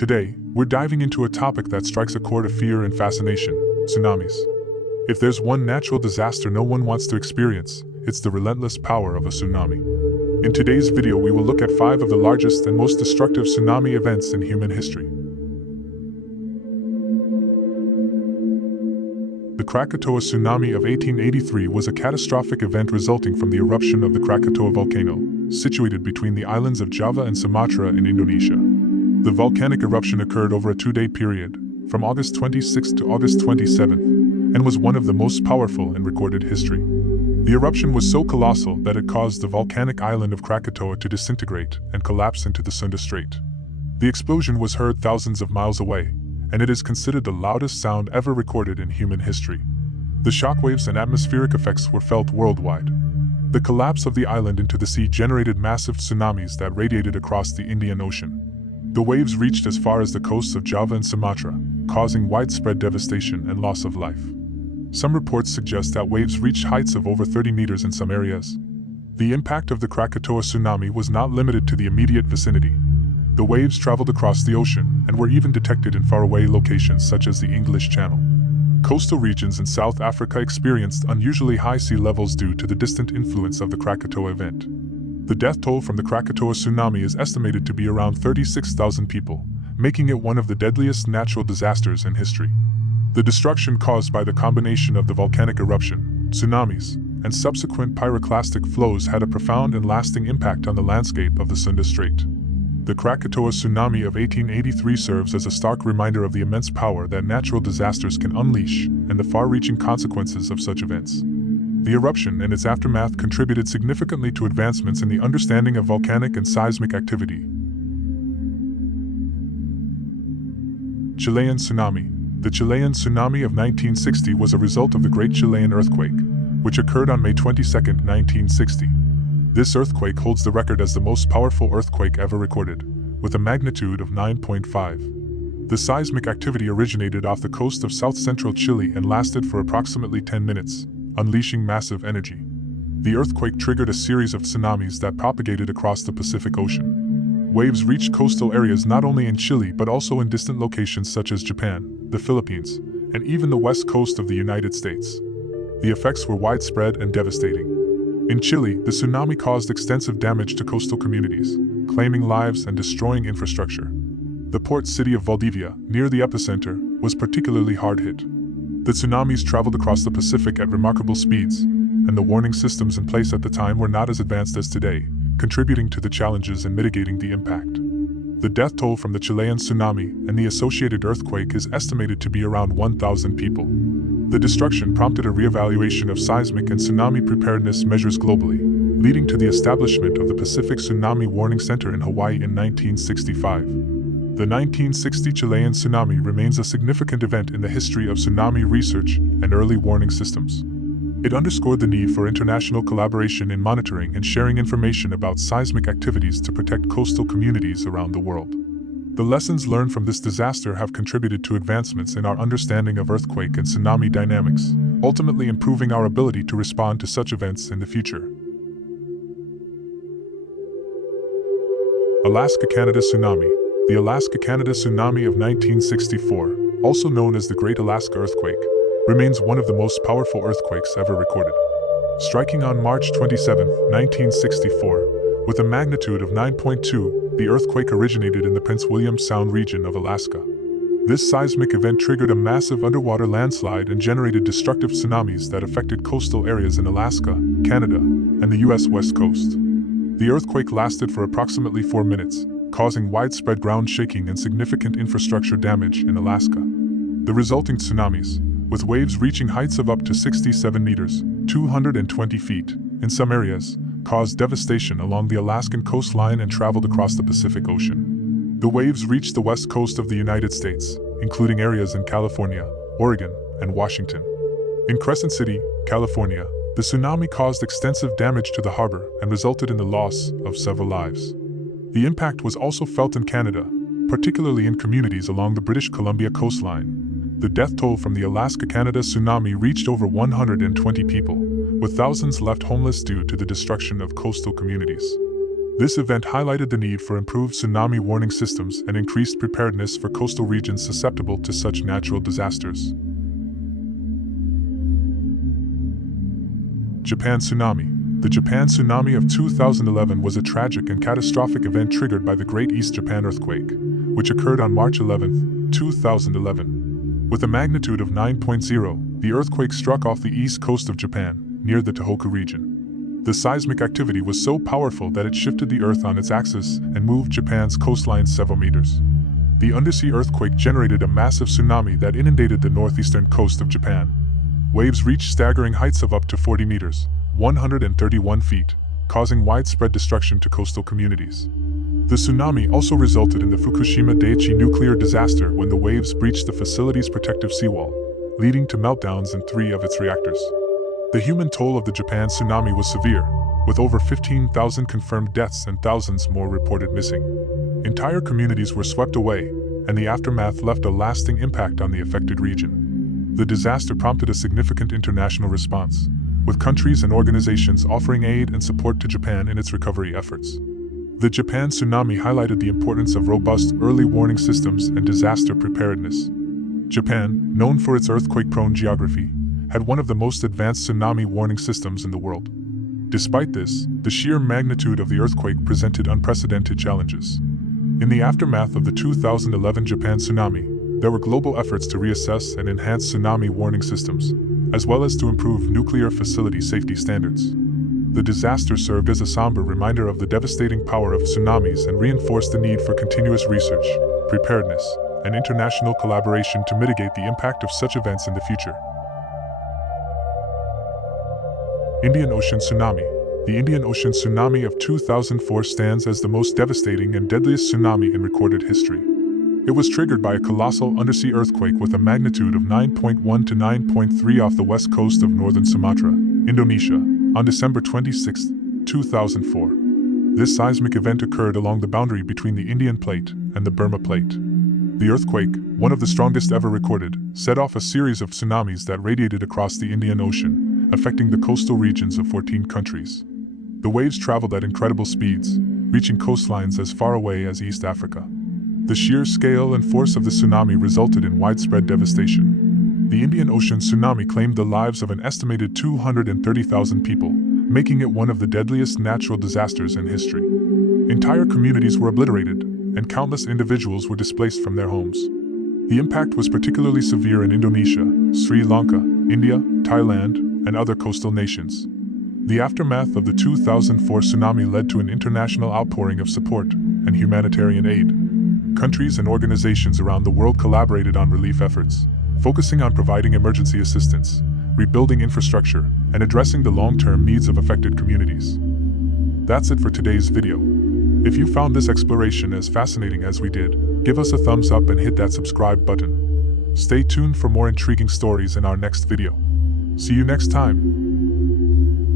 Today, we're diving into a topic that strikes a chord of fear and fascination: tsunamis. If there's one natural disaster no one wants to experience, it's the relentless power of a tsunami. In today's video, we will look at 5 of the largest and most destructive tsunami events in human history. The Krakatoa Tsunami of 1883 was a catastrophic event resulting from the eruption of the Krakatoa volcano, situated between the islands of Java and Sumatra in Indonesia. The volcanic eruption occurred over a 2-day period, from August 26 to August 27, and was one of the most powerful in recorded history. The eruption was so colossal that it caused the volcanic island of Krakatoa to disintegrate and collapse into the Sunda Strait. The explosion was heard thousands of miles away, and it is considered the loudest sound ever recorded in human history. The shockwaves and atmospheric effects were felt worldwide. The collapse of the island into the sea generated massive tsunamis that radiated across the Indian Ocean. The waves reached as far as the coasts of Java and Sumatra, causing widespread devastation and loss of life. Some reports suggest that waves reached heights of over 30 meters in some areas. The impact of the Krakatoa tsunami was not limited to the immediate vicinity. The waves traveled across the ocean and were even detected in faraway locations such as the English Channel. Coastal regions in South Africa experienced unusually high sea levels due to the distant influence of the Krakatoa event. The death toll from the Krakatoa tsunami is estimated to be around 36,000 people, making it one of the deadliest natural disasters in history. The destruction caused by the combination of the volcanic eruption, tsunamis, and subsequent pyroclastic flows had a profound and lasting impact on the landscape of the Sunda Strait. The Krakatoa Tsunami of 1883 serves as a stark reminder of the immense power that natural disasters can unleash and the far-reaching consequences of such events. The eruption and its aftermath contributed significantly to advancements in the understanding of volcanic and seismic activity. Chilean Tsunami. The Chilean Tsunami of 1960 was a result of the Great Chilean Earthquake, which occurred on May 22, 1960. This earthquake holds the record as the most powerful earthquake ever recorded, with a magnitude of 9.5. The seismic activity originated off the coast of south-central Chile and lasted for approximately 10 minutes, unleashing massive energy. The earthquake triggered a series of tsunamis that propagated across the Pacific Ocean. Waves reached coastal areas not only in Chile but also in distant locations such as Japan, the Philippines, and even the west coast of the United States. The effects were widespread and devastating. In Chile, the tsunami caused extensive damage to coastal communities, claiming lives and destroying infrastructure. The port city of Valdivia, near the epicenter, was particularly hard hit. The tsunamis traveled across the Pacific at remarkable speeds, and the warning systems in place at the time were not as advanced as today, contributing to the challenges in mitigating the impact. The death toll from the Chilean tsunami and the associated earthquake is estimated to be around 1,000 people. The destruction prompted a reevaluation of seismic and tsunami preparedness measures globally, leading to the establishment of the Pacific Tsunami Warning Center in Hawaii in 1965. The 1960 Chilean tsunami remains a significant event in the history of tsunami research and early warning systems. It underscored the need for international collaboration in monitoring and sharing information about seismic activities to protect coastal communities around the world. The lessons learned from this disaster have contributed to advancements in our understanding of earthquake and tsunami dynamics, ultimately improving our ability to respond to such events in the future. Alaska-Canada Tsunami. The Alaska-Canada Tsunami of 1964, also known as the Great Alaska Earthquake, remains one of the most powerful earthquakes ever recorded. Striking on March 27, 1964, with a magnitude of 9.2, the earthquake originated in the Prince William Sound region of Alaska. This seismic event triggered a massive underwater landslide and generated destructive tsunamis that affected coastal areas in Alaska, Canada, and the U.S. West Coast. The earthquake lasted for approximately 4 minutes, causing widespread ground shaking and significant infrastructure damage in Alaska. The resulting tsunamis, with waves reaching heights of up to 67 meters, 220 feet, in some areas, caused devastation along the Alaskan coastline and traveled across the Pacific Ocean. The waves reached the west coast of the United States, including areas in California, Oregon, and Washington. In Crescent City, California, the tsunami caused extensive damage to the harbor and resulted in the loss of several lives. The impact was also felt in Canada, particularly in communities along the British Columbia coastline. The death toll from the Alaska-Canada tsunami reached over 120 people, with thousands left homeless due to the destruction of coastal communities. This event highlighted the need for improved tsunami warning systems and increased preparedness for coastal regions susceptible to such natural disasters. Japan Tsunami. The Japan Tsunami of 2011 was a tragic and catastrophic event triggered by the Great East Japan Earthquake, which occurred on March 11, 2011. With a magnitude of 9.0, the earthquake struck off the east coast of Japan, near the Tohoku region. The seismic activity was so powerful that it shifted the Earth on its axis and moved Japan's coastline several meters. The undersea earthquake generated a massive tsunami that inundated the northeastern coast of Japan. Waves reached staggering heights of up to 40 meters, 131 feet, causing widespread destruction to coastal communities. The tsunami also resulted in the Fukushima Daiichi nuclear disaster when the waves breached the facility's protective seawall, leading to meltdowns in 3 of its reactors. The human toll of the Japan tsunami was severe, with over 15,000 confirmed deaths and thousands more reported missing. Entire communities were swept away, and the aftermath left a lasting impact on the affected region. The disaster prompted a significant international response, with countries and organizations offering aid and support to Japan in its recovery efforts. The Japan tsunami highlighted the importance of robust early warning systems and disaster preparedness. Japan, known for its earthquake-prone geography, had one of the most advanced tsunami warning systems in the world. Despite this, the sheer magnitude of the earthquake presented unprecedented challenges. In the aftermath of the 2011 Japan tsunami, there were global efforts to reassess and enhance tsunami warning systems, as well as to improve nuclear facility safety standards. The disaster served as a somber reminder of the devastating power of tsunamis and reinforced the need for continuous research, preparedness, and international collaboration to mitigate the impact of such events in the future. Indian Ocean Tsunami. The Indian Ocean Tsunami of 2004 stands as the most devastating and deadliest tsunami in recorded history. It was triggered by a colossal undersea earthquake with a magnitude of 9.1 to 9.3 off the west coast of northern Sumatra, Indonesia, on December 26, 2004. This seismic event occurred along the boundary between the Indian Plate and the Burma Plate. The earthquake, one of the strongest ever recorded, set off a series of tsunamis that radiated across the Indian Ocean, affecting the coastal regions of 14 countries. The waves traveled at incredible speeds, reaching coastlines as far away as East Africa. The sheer scale and force of the tsunami resulted in widespread devastation. The Indian Ocean Tsunami claimed the lives of an estimated 230,000 people, making it one of the deadliest natural disasters in history. Entire communities were obliterated, and countless individuals were displaced from their homes. The impact was particularly severe in Indonesia, Sri Lanka, India, Thailand, and other coastal nations. The aftermath of the 2004 tsunami led to an international outpouring of support and humanitarian aid. Countries and organizations around the world collaborated on relief efforts, focusing on providing emergency assistance, rebuilding infrastructure, and addressing the long-term needs of affected communities. That's it for today's video. If you found this exploration as fascinating as we did, give us a thumbs up and hit that subscribe button. Stay tuned for more intriguing stories in our next video. See you next time.